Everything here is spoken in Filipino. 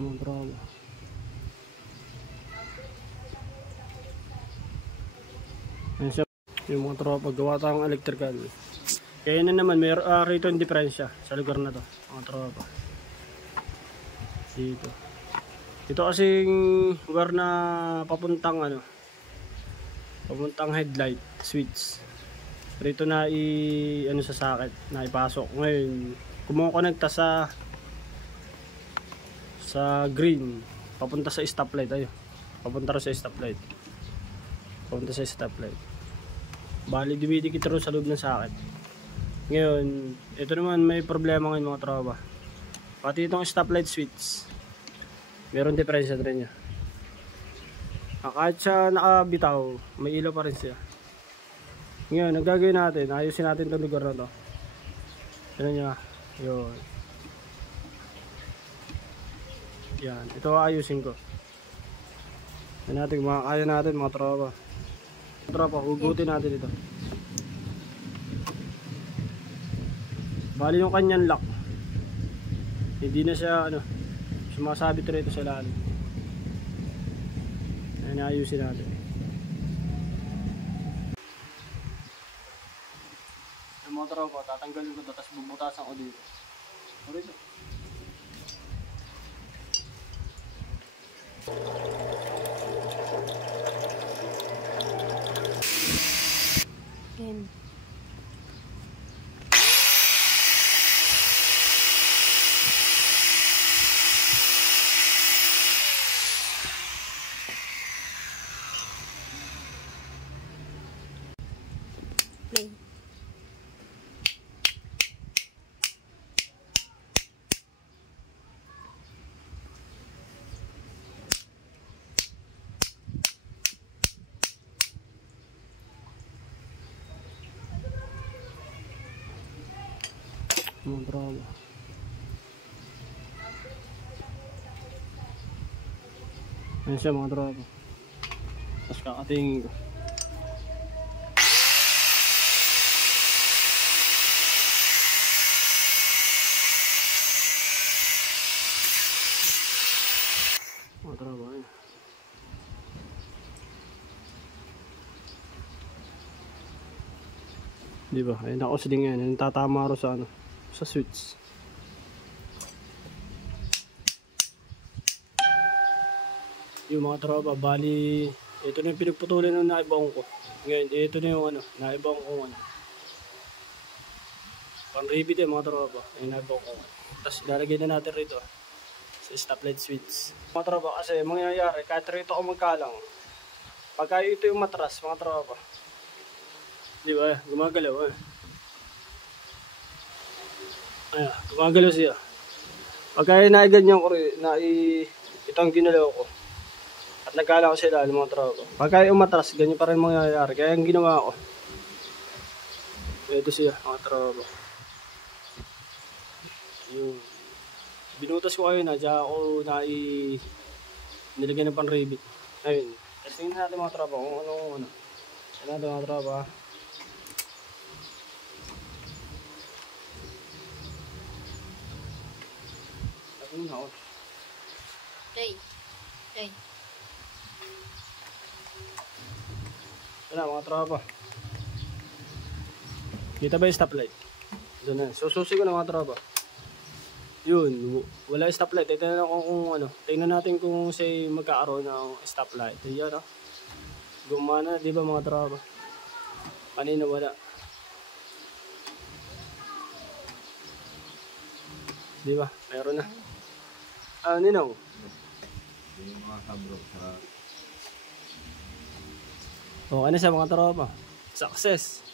Mga tropa. Yan siya. Yung mga tropa, gawa tayong electrical. Kaya na naman, may rito yung diferensya sa lugar na to. Mga tropa. Dito. Ito kasing lugar na papuntang papuntang headlight switch. Rito na sa socket na ipasok. Ngayon, kumukonekta sa green, papunta sa stoplight. Ayun. Papunta rin sa stoplight. Papunta sa stoplight. Bali, dumidikit rin sa loob ng socket. Ngayon, ito naman may problema ngayon mga tropa. Pati itong stoplight switch, meron diferensya rin niya. Kahit siya nakabitaw, may ilaw pa rin siya. Ngayon, ang gagawin natin, ayusin natin itong lugar na to. Yan niya. Yun. Yan. Ito ayusin ko. Yan natin, makakaya natin mga tropa. Tropa, hugutin natin ito. Bali yung kanyang lock. Hindi na siya sumasabit rito sa lalim. Yan, ayusin natin. Yung mga tropa, tatanggalin ko ito, tapos bubutasan ko dito. Rito. Yan. Play. Mga tropa. Ayan siya mga tropa. Tapos kakatingin ko. Mga tropa, ayan. Diba? Ayun nakosling yan. Yung tatama ro sa sa switch. Yung mga tropa, bali ito na yung pinagputulan ng naibang ko. Ngayon, ito na yung naibang ko pan-ribbit yung mga tropa. Yung naibang ko. Tapos ilalagay na natin rito sa stoplight switch. Mga tropa, kasi mangyayari, kahit rito ako magkalang, pagka ito yung matras, mga tropa, di ba? Gumagalaw Ayan, gumagalaw siya. Pagka naiganyan ko rin, itong ginalaw ko. At nagkala ko sila, mga tropa. Pagka umatras, ganyan pa rin mangyayari. Kaya yung ginawa ko, ito siya, mga tropa. Yung binutas ko kayo na, diyan ako nilagyan ng pan-ribbit. Ayun, testingin natin mga tropa kung ano. Yan natin mga tropa. Play. Play. Yan mga tropa. Kita ba yung stoplight? Doon na. Sususi ko na mga tropa. Yun, wala yung stoplight. Tingnan ko tingnan natin kung say magkakaroon ng stoplight. Yan gumana, di ba mga tropa? Kanina wala. Di ba? Meron na. Ninaw? Yung mga kabro sa... Okay na siya mga tropa. Success!